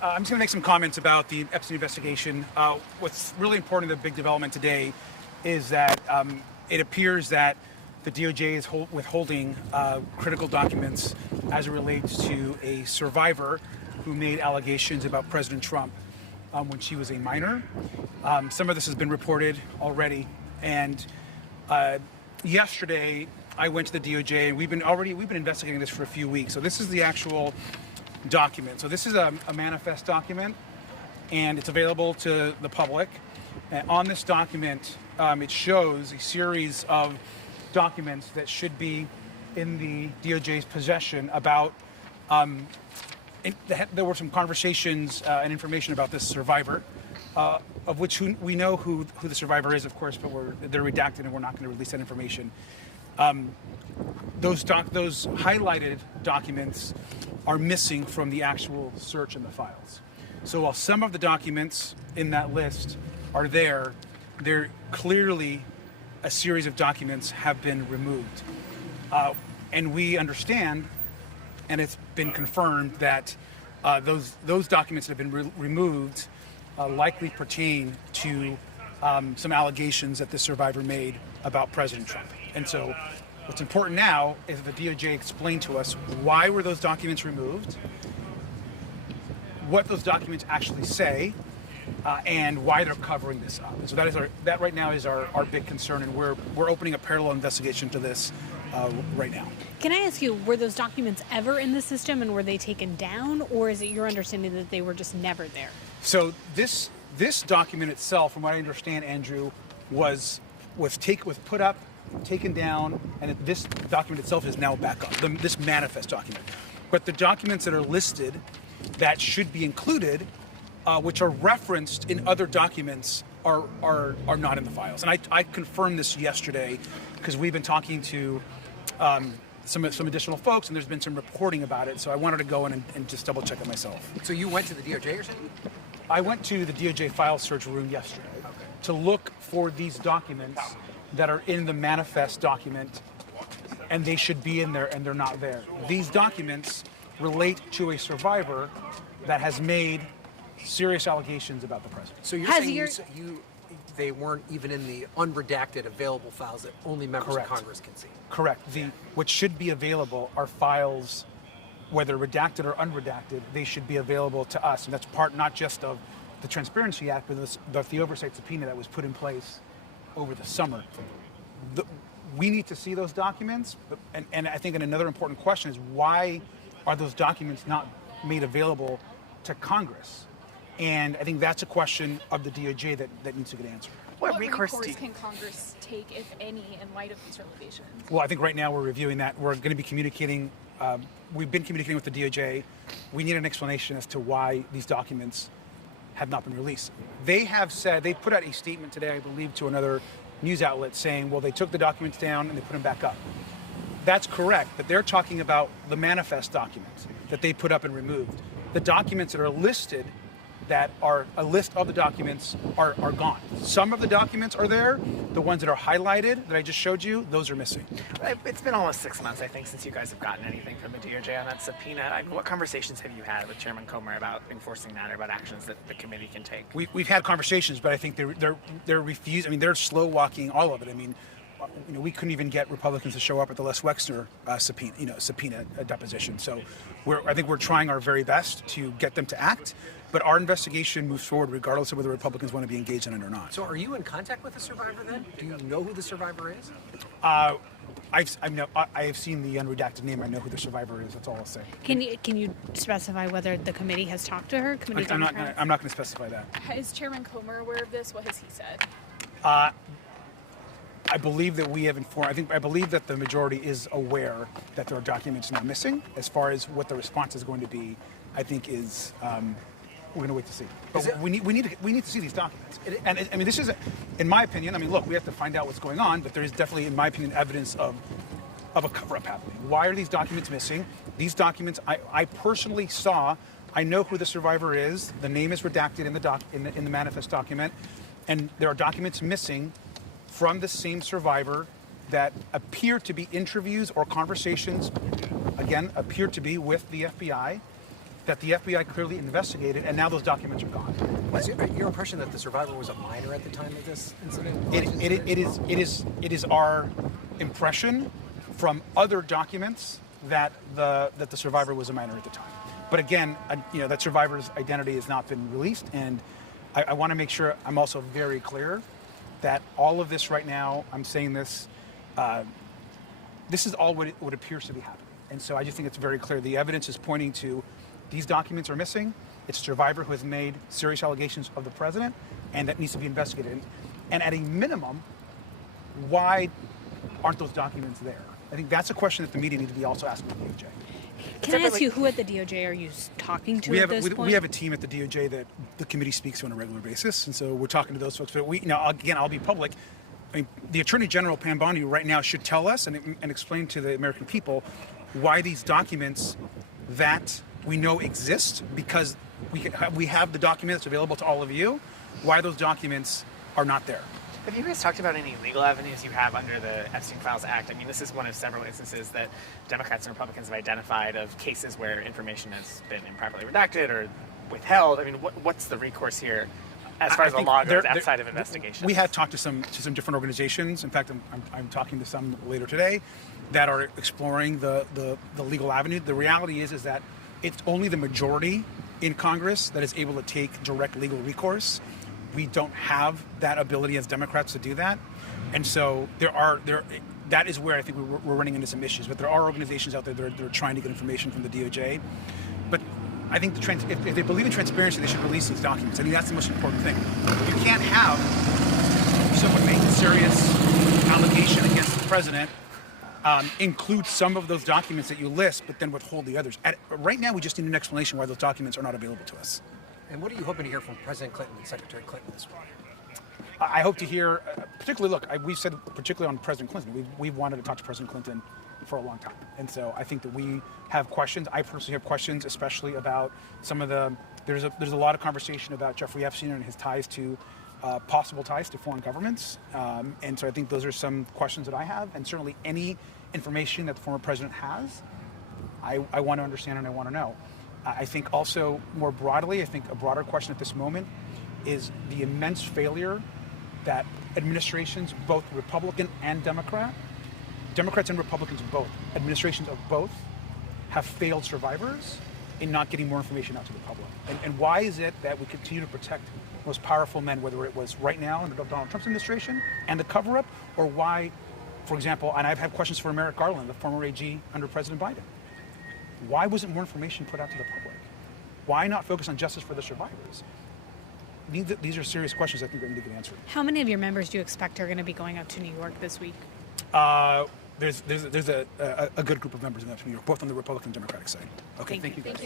I'm just going to make some comments about the Epstein investigation. What's really important, the big development today, is that it appears that the DOJ is withholding critical documents as it relates to a survivor who made allegations about President Trump when she was a minor. Some of this has been reported already, and yesterday I went to the DOJ, and we've been investigating this for a few weeks. So this is the actual document. So this is a manifest document, and it's available to the public. And on this document, it shows a series of documents that should be in the DOJ's possession about. There were some conversations and information about this survivor, of which we know who the survivor is, of course, but they're redacted and we're not going to release that information. Those highlighted documents are missing from the actual search in the files. So while some of the documents in that list are there, they're clearly a series of documents have been removed. And we understand, and it's been confirmed, that those documents that have been removed likely pertain to some allegations that the survivor made about President Trump. And so what's important now is that the DOJ explain to us why were those documents removed, what those documents actually say, and why they're covering this up. And so that right now is our big concern, and we're opening a parallel investigation to this right now. Can I ask you, were those documents ever in the system, and were they taken down, or is it your understanding that they were just never there? So this document itself, from what I understand, Andrew, was put up, taken down, and this document itself is now back up. This manifest document, but the documents that are listed that should be included, which are referenced in other documents, are not in the files. And I confirmed this yesterday because we've been talking to some additional folks, and there's been some reporting about it. So I wanted to go in and just double check it myself. So you went to the DOJ, you're saying? I went to the DOJ file search room yesterday to look for these documents that are in the manifest document, and they should be in there, and they're not there. These documents relate to a survivor that has made serious allegations about the president. So you're saying they weren't even in the unredacted available files that only members of Congress can see? Correct. What should be available are files, whether redacted or unredacted, they should be available to us. And that's part not just of the Transparency Act, but the oversight subpoena that was put in place over the summer. We need to see those documents, and I think another important question is, why are those documents not made available to Congress? And I think that's a question of the DOJ that needs to get answered. What recourse can Congress take, if any, in light of these revelations? Well, I think right now we're reviewing that. We're going to be communicating. We've been communicating with the DOJ. We need an explanation as to why these documents have not been released. They have said, they put out a statement today, I believe, to another news outlet saying, well, they took the documents down and they put them back up. That's correct, but they're talking about the manifest documents that they put up and removed. The documents that are listed, that are a list of the documents, are gone. Some of the documents are there. The ones that are highlighted that I just showed you, those are missing. It's been almost 6 months, I think, since you guys have gotten anything from the DOJ on that subpoena. What conversations have you had with Chairman Comer about enforcing that, or about actions that the committee can take? We've had conversations, but I think they're refusing. I mean, they're slow walking all of it. I mean, we couldn't even get Republicans to show up at the Les Wexner subpoena deposition. So I think we're trying our very best to get them to act. But our investigation moves forward regardless of whether Republicans want to be engaged in it or not. So are you in contact with the survivor then? Do you know who the survivor is? I have seen the unredacted name. I know who the survivor is. That's all I'll say. Can you specify whether the committee has talked to her? I'm not going to specify that. Is Chairman Comer aware of this? What has he said? I believe that we have informed. I believe that the majority is aware that there are documents now missing. As far as what the response is going to be, I think is. We're going to wait to see. But we need to see these documents. And I mean, this is, in my opinion, I mean, look, we have to find out what's going on, but there is definitely, in my opinion, evidence of a cover-up happening. Why are these documents missing? These documents, I personally saw. I know who the survivor is. The name is redacted in the manifest document, and there are documents missing from the same survivor that appear to be interviews or conversations. Again, appear to be with the FBI. that the FBI clearly investigated, and now those documents are gone. Was your impression that the survivor was a minor at the time of this incident? It is our impression from other documents that the survivor was a minor at the time. But again, that survivor's identity has not been released, and I want to make sure I'm also very clear that all of this right now, I'm saying this, this is all what appears to be happening. And so I just think it's very clear. The evidence is pointing to these documents are missing. It's a survivor who has made serious allegations of the president, and that needs to be investigated. And at a minimum, why aren't those documents there? I think that's a question that the media need to be also asking the DOJ. Can I ask you, who at the DOJ are you talking to at this point? We have a team at the DOJ that the committee speaks to on a regular basis, and so we're talking to those folks. But I'll be public. I mean, the Attorney General Pam Bondi right now should tell us and explain to the American people why these documents that we know exist, because we have the documents available to all of you, why those documents are not there. Have you guys talked about any legal avenues you have under the Epstein Files Act? I mean, this is one of several instances that Democrats and Republicans have identified of cases where information has been improperly redacted or withheld. I mean, what's the recourse here as far as the law goes outside of investigations? We have talked to some different organizations. In fact, I'm talking to some later today that are exploring the legal avenue. The reality is that it's only the majority in Congress that is able to take direct legal recourse. We don't have that ability as Democrats to do that, and so that is where I think we're running into some issues. But there are organizations out there that are trying to get information from the DOJ. But I think if they believe in transparency, they should release these documents. I think that's the most important thing. You can't have someone make a serious allegation against the president, include some of those documents that you list, but then withhold the others. Right now, we just need an explanation why those documents are not available to us. And what are you hoping to hear from President Clinton and Secretary Clinton this week? I hope to hear, particularly, we've said particularly on President Clinton, we've wanted to talk to President Clinton for a long time. And so I think that we have questions. I personally have questions, especially about some of there's a lot of conversation about Jeffrey Epstein and his ties to, possible ties to foreign governments. And so I think those are some questions that I have. And certainly any information that the former president has, I want to understand and I want to know. I think also more broadly, I think a broader question at this moment is the immense failure that administrations, both Republican and Democrats and Republicans both, administrations of both, have failed survivors in not getting more information out to the public. And why is it that we continue to protect the most powerful men, whether it was right now in the Donald Trump administration and the cover-up, or why, for example, and I've had questions for Merrick Garland, the former AG under President Biden. Why wasn't more information put out to the public? Why not focus on justice for the survivors? These are serious questions I think that need to get answered. How many of your members do you expect are going to be going out to New York this week? There's a good group of members in New York, both on the Republican and Democratic side. Okay, thank you guys.